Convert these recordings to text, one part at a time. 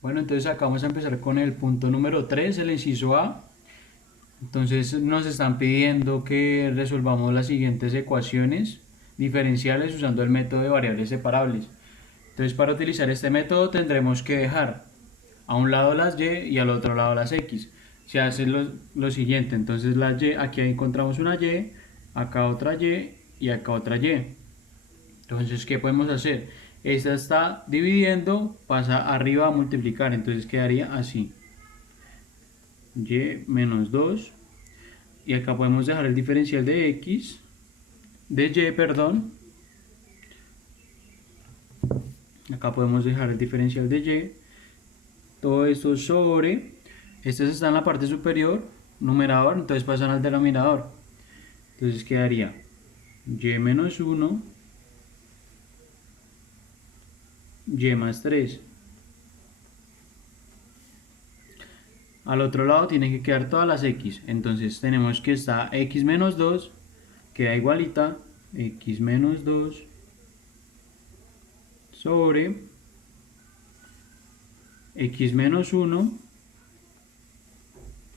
Bueno, entonces acá vamos a empezar con el punto número 3, el inciso A. Entonces nos están pidiendo que resolvamos las siguientes ecuaciones diferenciales usando el método de variables separables. Entonces para utilizar este método tendremos que dejar a un lado las y y al otro lado las x. Se hace lo siguiente, entonces las y, aquí encontramos una y, acá otra y acá otra y. Entonces, ¿qué podemos hacer? Esta está dividiendo, pasa arriba a multiplicar, entonces quedaría así. Y menos 2. Y acá podemos dejar el diferencial de x, de y, perdón. Acá podemos dejar el diferencial de y. Todo esto sobre. Este está en la parte superior, numerador, entonces pasan al denominador. Entonces quedaría y menos 1, y más 3. Al otro lado tienen que quedar todas las x. Entonces tenemos que está x menos 2, queda igualita, x menos 2 sobre x menos 1,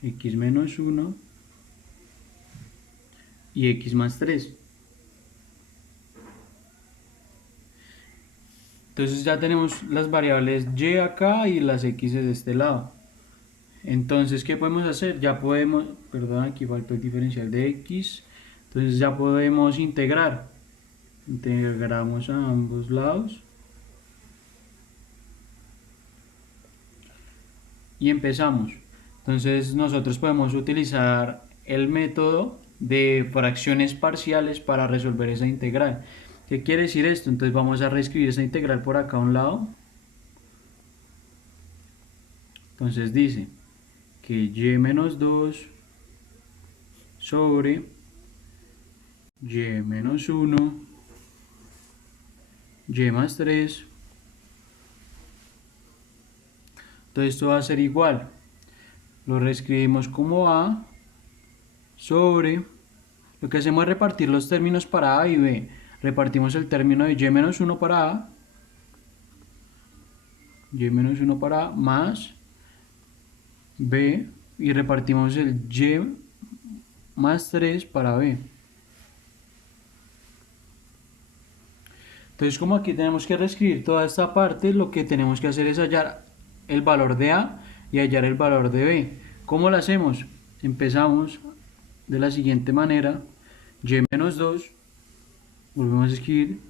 x menos 1 y x más 3. Entonces ya tenemos las variables y acá y las x de este lado. Entonces, ¿qué podemos hacer? Ya podemos, perdón, aquí falta el diferencial de x. Entonces ya podemos integrar. Integramos a ambos lados. Y empezamos. Entonces nosotros podemos utilizar el método de fracciones parciales para resolver esa integral. ¿Qué quiere decir esto? Entonces vamos a reescribir esa integral por acá a un lado. Entonces dice que y menos 2 sobre y menos 1, y más 3. Entonces esto va a ser igual. Lo reescribimos como a sobre. Lo que hacemos es repartir los términos para a y b. Repartimos el término de y menos 1 para a, y menos 1 para a, más b, y repartimos el y más 3 para b. Entonces, como aquí tenemos que reescribir toda esta parte, lo que tenemos que hacer es hallar el valor de a y hallar el valor de b. ¿Cómo lo hacemos? Empezamos de la siguiente manera: y menos 2, volvemos a escribir,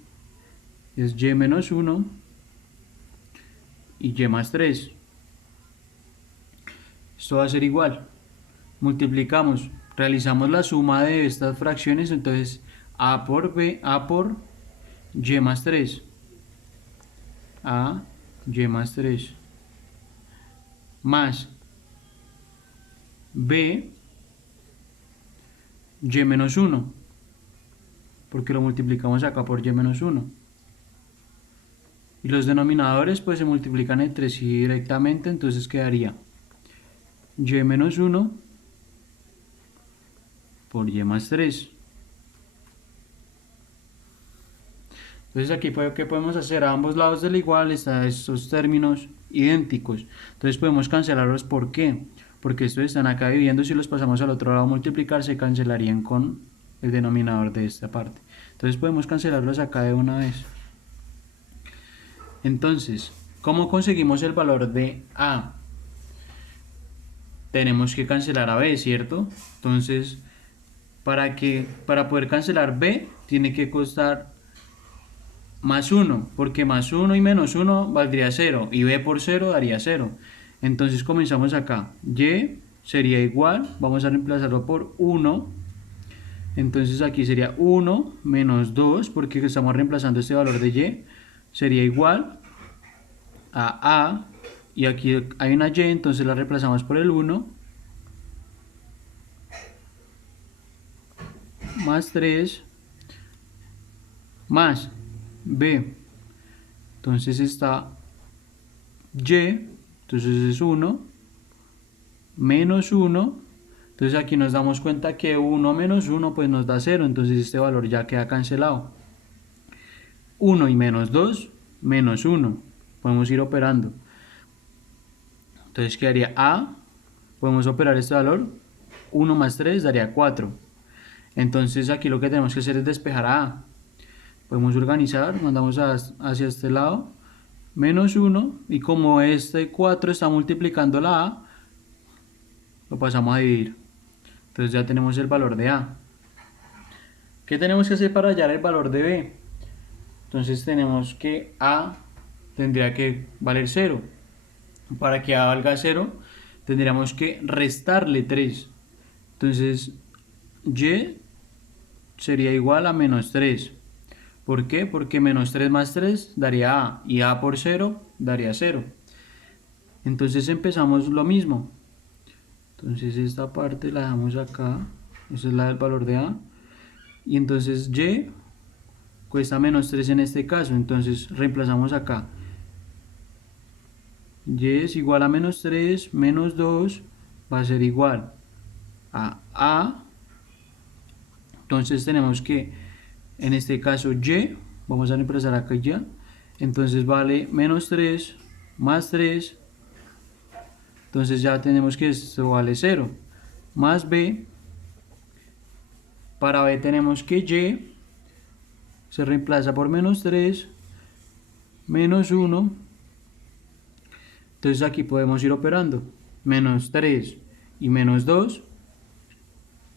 es y menos 1 y y más 3. Esto va a ser igual. Multiplicamos, realizamos la suma de estas fracciones, entonces a por b, a por y más 3, a y más 3, más b, y menos 1, porque lo multiplicamos acá por y menos 1. Y los denominadores pues se multiplican entre sí directamente, entonces quedaría y menos 1 por y más 3. Entonces aquí, ¿qué podemos hacer? A ambos lados del igual están estos términos idénticos. Entonces podemos cancelarlos. ¿Por qué? Porque estos están acá dividiendo. Si los pasamos al otro lado a multiplicar, se cancelarían con el denominador de esta parte. Entonces podemos cancelarlos acá de una vez. Entonces, ¿cómo conseguimos el valor de a? Tenemos que cancelar a b, ¿cierto? Entonces, para poder cancelar b, tiene que costar más 1, porque más 1 y menos 1 valdría 0, y b por 0 daría 0. Entonces comenzamos acá, y sería igual, vamos a reemplazarlo por 1, entonces aquí sería 1 menos 2, porque estamos reemplazando este valor de y, sería igual a, y aquí hay una y, entonces la reemplazamos por el 1, más 3, más b, entonces está y, entonces es 1, menos 1, entonces aquí nos damos cuenta que 1 menos 1 pues nos da 0, entonces este valor ya queda cancelado. 1 y menos 2, menos 1, podemos ir operando. Entonces quedaría a, podemos operar este valor, 1 más 3 daría 4. Entonces aquí lo que tenemos que hacer es despejar a a. Podemos organizar, mandamos hacia este lado, menos 1, y como este 4 está multiplicando la a, lo pasamos a dividir. Entonces ya tenemos el valor de a. ¿Qué tenemos que hacer para hallar el valor de b? Entonces tenemos que a tendría que valer 0. Para que a valga 0, tendríamos que restarle 3. Entonces y sería igual a menos 3. ¿Por qué? Porque menos 3 más 3 daría a, y a por 0 daría 0. Entonces empezamos lo mismo. Entonces esta parte la dejamos acá, esa es la del valor de a. Y entonces y cuesta menos 3 en este caso, entonces reemplazamos acá. Y es igual a menos 3 menos 2 va a ser igual a a. Entonces tenemos que, en este caso y, vamos a reemplazar acá ya, entonces vale menos 3 más 3, entonces ya tenemos que esto vale 0, más b, para b tenemos que y se reemplaza por menos 3, menos 1, entonces aquí podemos ir operando, menos 3 y menos 2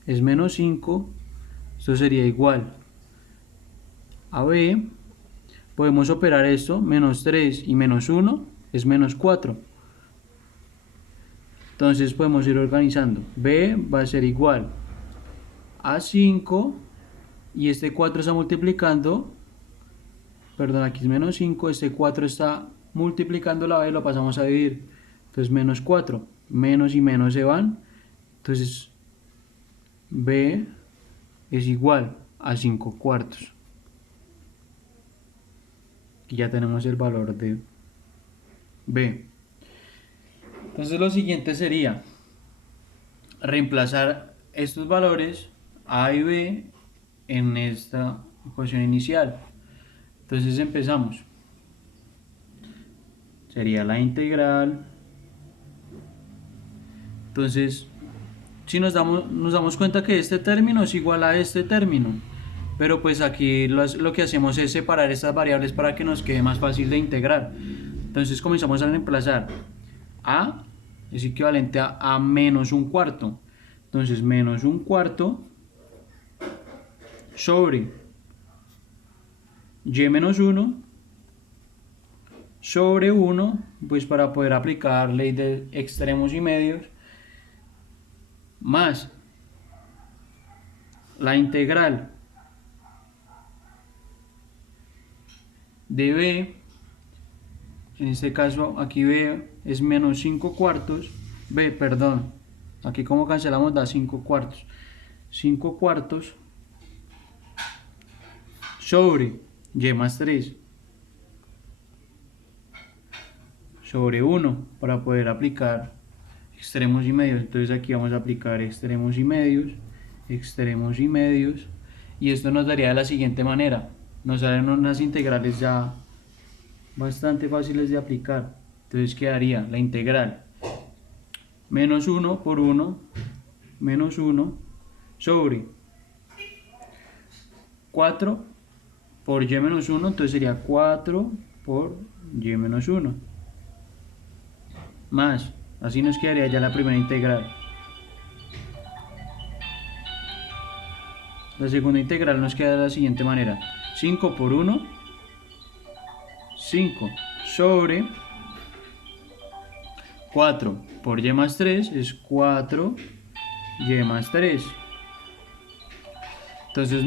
es menos 5, esto sería igual a b, podemos operar esto, menos 3 y menos 1 es menos 4, entonces podemos ir organizando, b va a ser igual a 5, y este 4 está multiplicando, perdón, aquí es menos 5, este 4 está multiplicando la b, lo pasamos a dividir, entonces menos 4, menos y menos se van, entonces b es igual a 5 cuartos. Y ya tenemos el valor de b. Entonces lo siguiente sería reemplazar estos valores a y b en esta ecuación inicial. Entonces empezamos. Sería la integral. Entonces, si nos damos cuenta que este término es igual a este término, pero pues aquí lo que hacemos es separar estas variables para que nos quede más fácil de integrar. Entonces comenzamos a reemplazar. A es equivalente a menos un cuarto. Entonces menos un cuarto sobre y menos 1 sobre 1, pues para poder aplicar ley de extremos y medios, más la integral de b, en este caso aquí b es menos 5 cuartos, b, perdón, aquí como cancelamos da 5 cuartos, 5 cuartos sobre y más 3 sobre 1 para poder aplicar extremos y medios. Entonces aquí vamos a aplicar extremos y medios, y esto nos daría de la siguiente manera. Nos salen unas integrales ya bastante fáciles de aplicar. Entonces quedaría la integral menos 1 por 1 menos 1 sobre 4 por y menos 1, entonces sería 4 por y menos 1, más, así nos quedaría ya la primera integral. La segunda integral nos queda de la siguiente manera: 5 por 1, 5 sobre 4 por y más 3 es 4 y más 3. Entonces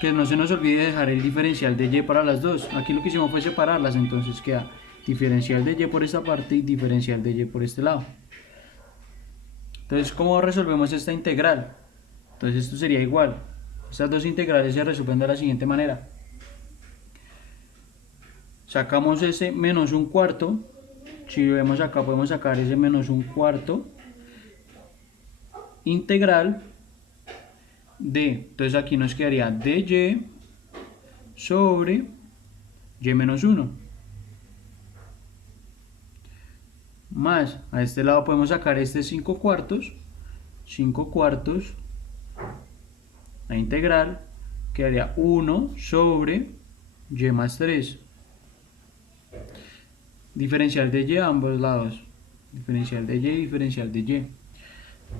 que no se nos olvide dejar el diferencial de y para las dos. Aquí lo que hicimos fue separarlas, entonces queda diferencial de y por esta parte y diferencial de y por este lado. Entonces, ¿cómo resolvemos esta integral? Entonces esto sería igual. Estas dos integrales se resuelven de la siguiente manera. Sacamos ese menos un cuarto. Si vemos acá podemos sacar ese menos un cuarto. Integral de, entonces aquí nos quedaría dy sobre y menos 1. más, a este lado podemos sacar este 5 cuartos, 5 cuartos, la integral quedaría 1 sobre y más 3. Diferencial de y a ambos lados, diferencial de y, diferencial de y.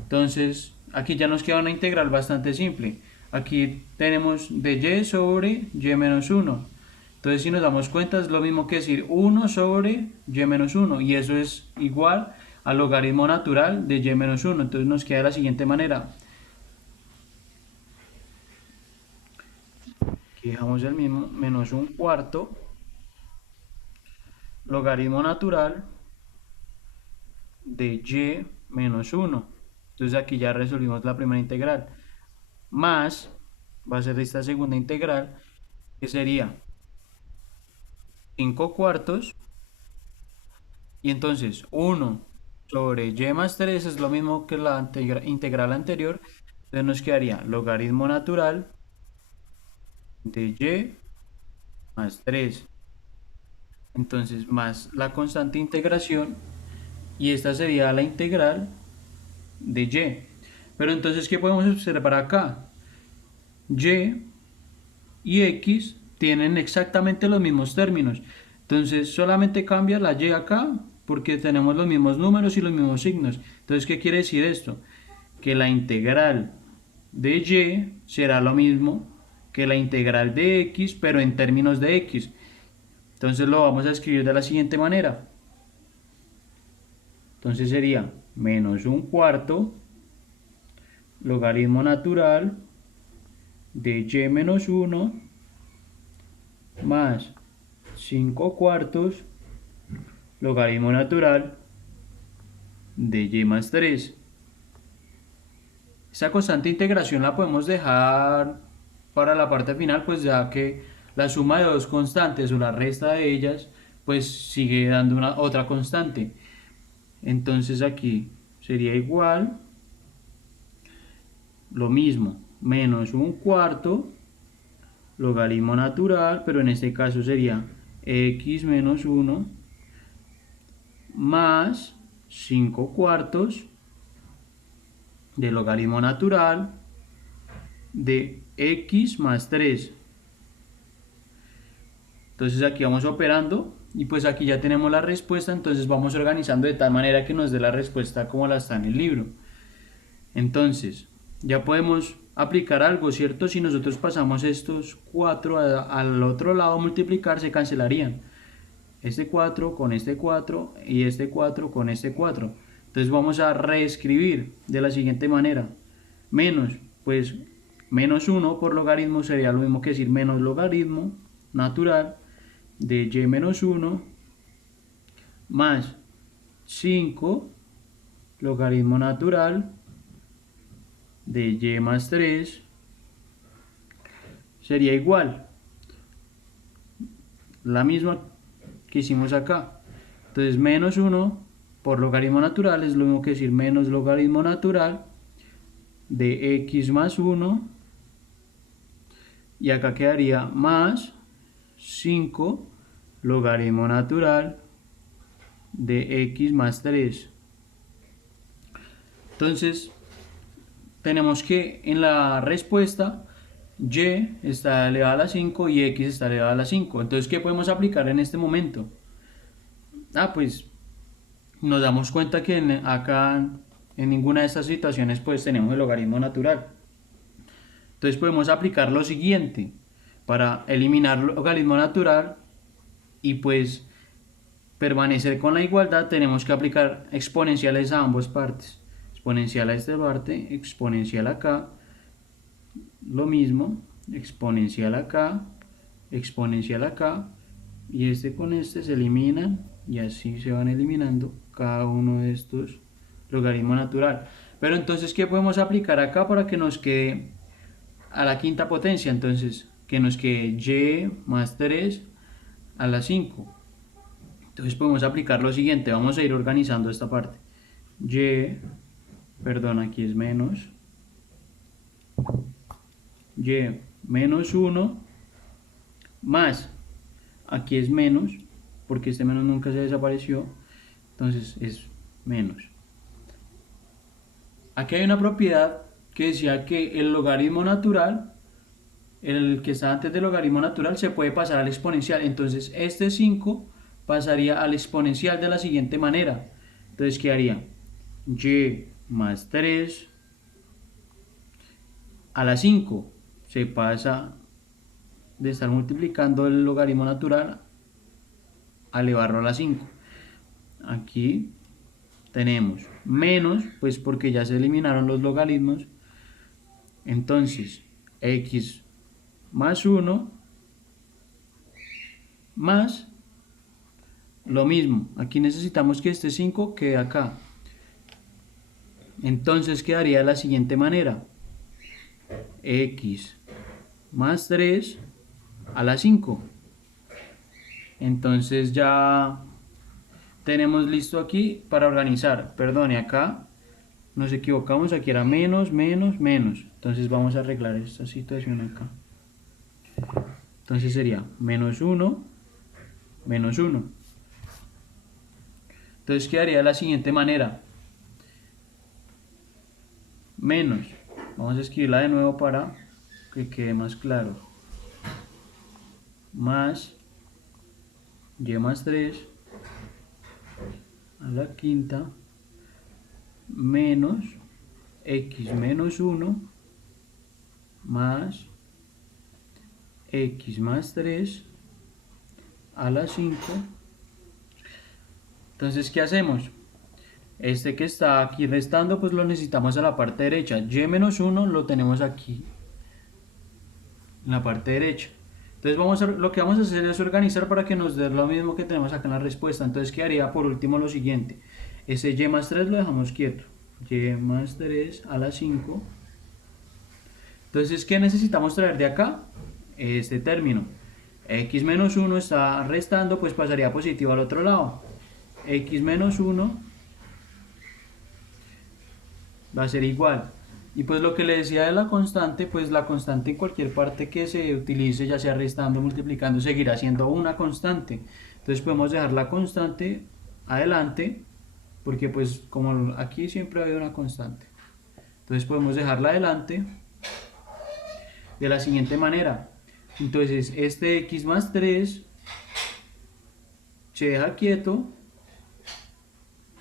Entonces, aquí ya nos queda una integral bastante simple. Aquí tenemos de y sobre y menos 1. Entonces, si nos damos cuenta, es lo mismo que decir 1 sobre y menos 1. Y eso es igual al logaritmo natural de y menos 1. Entonces, nos queda de la siguiente manera. Aquí dejamos el mismo, menos un cuarto, logaritmo natural de y menos 1. Entonces aquí ya resolvimos la primera integral. Más, va a ser esta segunda integral, que sería 5 cuartos. Y entonces 1 sobre y más 3 es lo mismo que la integral anterior. Entonces nos quedaría logaritmo natural de y más 3. Entonces más la constante integración. Y esta sería la integral de y. Pero entonces, ¿qué podemos observar acá? Y x tienen exactamente los mismos términos. Entonces, solamente cambia la y acá porque tenemos los mismos números y los mismos signos. Entonces, ¿qué quiere decir esto? Que la integral de y será lo mismo que la integral de x, pero en términos de x. Entonces, lo vamos a escribir de la siguiente manera. Entonces sería menos un cuarto logaritmo natural de y menos 1 más 5 cuartos logaritmo natural de y más 3. Esta constante integración la podemos dejar para la parte final, pues ya que la suma de dos constantes o la resta de ellas pues sigue dando una otra constante. Entonces aquí sería igual lo mismo, menos un cuarto logaritmo natural, pero en este caso sería x menos 1 más 5 cuartos de logaritmo natural de x más 3. Entonces aquí vamos operando y pues aquí ya tenemos la respuesta. Entonces vamos organizando de tal manera que nos dé la respuesta como la está en el libro. Entonces ya podemos aplicar algo, ¿cierto? Si nosotros pasamos estos 4 al otro lado a multiplicar, se cancelarían este 4 con este 4 y este 4 con este 4. Entonces vamos a reescribir de la siguiente manera. Menos, pues menos 1 por logaritmo sería lo mismo que decir menos logaritmo natural de y menos 1 más 5 logaritmo natural de y más 3 sería igual la misma que hicimos acá. Entonces menos 1 por logaritmo natural es lo mismo que decir menos logaritmo natural de x más 1 y acá quedaría más 5 logaritmo natural de x más 3. Entonces tenemos que en la respuesta y está elevada a la 5 y x está elevada a la 5. Entonces, ¿qué podemos aplicar en este momento? Pues nos damos cuenta que acá en ninguna de estas situaciones pues tenemos el logaritmo natural. Entonces podemos aplicar lo siguiente para eliminar el logaritmo natural y pues permanecer con la igualdad. Tenemos que aplicar exponenciales a ambas partes. Exponencial a esta parte, exponencial acá, lo mismo, exponencial acá, exponencial acá, y este con este se eliminan y así se van eliminando cada uno de estos logaritmos natural. Pero entonces, ¿qué podemos aplicar acá para que nos quede a la quinta potencia? Entonces, que nos quede y más 3 a la 5. Entonces podemos aplicar lo siguiente, vamos a ir organizando esta parte. Perdón, aquí es menos, y menos 1 más, aquí es menos, porque este menos nunca se desapareció, entonces es menos. Aquí hay una propiedad que decía que el logaritmo natural, el que está antes del logaritmo natural, se puede pasar al exponencial. Entonces este 5 pasaría al exponencial de la siguiente manera. Entonces quedaría y más 3 a la 5. Se pasa de estar multiplicando el logaritmo natural a elevarlo a la 5. Aquí tenemos menos, pues porque ya se eliminaron los logaritmos. Entonces x más 1 más lo mismo. Aquí necesitamos que este 5 quede acá. Entonces quedaría de la siguiente manera: x más 3 a la 5. Entonces ya tenemos listo aquí para organizar. Perdone, acá nos equivocamos, aquí era menos, menos, menos. Entonces vamos a arreglar esta situación acá. Entonces sería menos 1, menos 1. Entonces quedaría de la siguiente manera: menos, vamos a escribirla de nuevo para que quede más claro, más y más 3 a la quinta menos x menos 1 más x más 3 a la 5. Entonces, ¿qué hacemos? Este que está aquí restando, pues lo necesitamos a la parte derecha. Y menos 1 lo tenemos aquí en la parte derecha. Entonces lo que vamos a hacer es organizar para que nos dé lo mismo que tenemos acá en la respuesta. Entonces quedaría por último lo siguiente: ese y más 3 lo dejamos quieto, y más 3 a la 5. Entonces, ¿qué necesitamos traer de acá? Este término. X menos 1 está restando, pues pasaría positivo al otro lado. X menos 1 va a ser igual. Y pues lo que le decía de la constante, pues la constante en cualquier parte que se utilice, ya sea restando o multiplicando, seguirá siendo una constante. Entonces podemos dejar la constante adelante, porque pues como aquí siempre ha habido una constante. Entonces podemos dejarla adelante de la siguiente manera. Entonces este x más 3 se deja quieto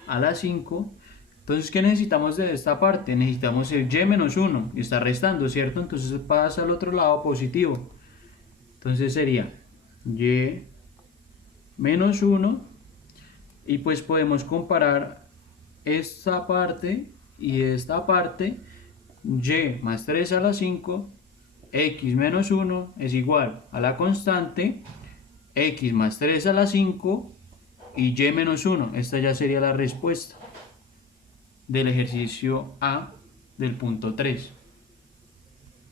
a la 5. Entonces, ¿qué necesitamos de esta parte? Necesitamos el y menos 1, y está restando, ¿cierto? Entonces pasa al otro lado positivo. Entonces sería y menos 1, y pues podemos comparar esta parte y esta parte. Y más 3 a la 5, x menos 1 es igual a la constante x más 3 a la 5 y y menos 1. Esta ya sería la respuesta del ejercicio A del punto 3.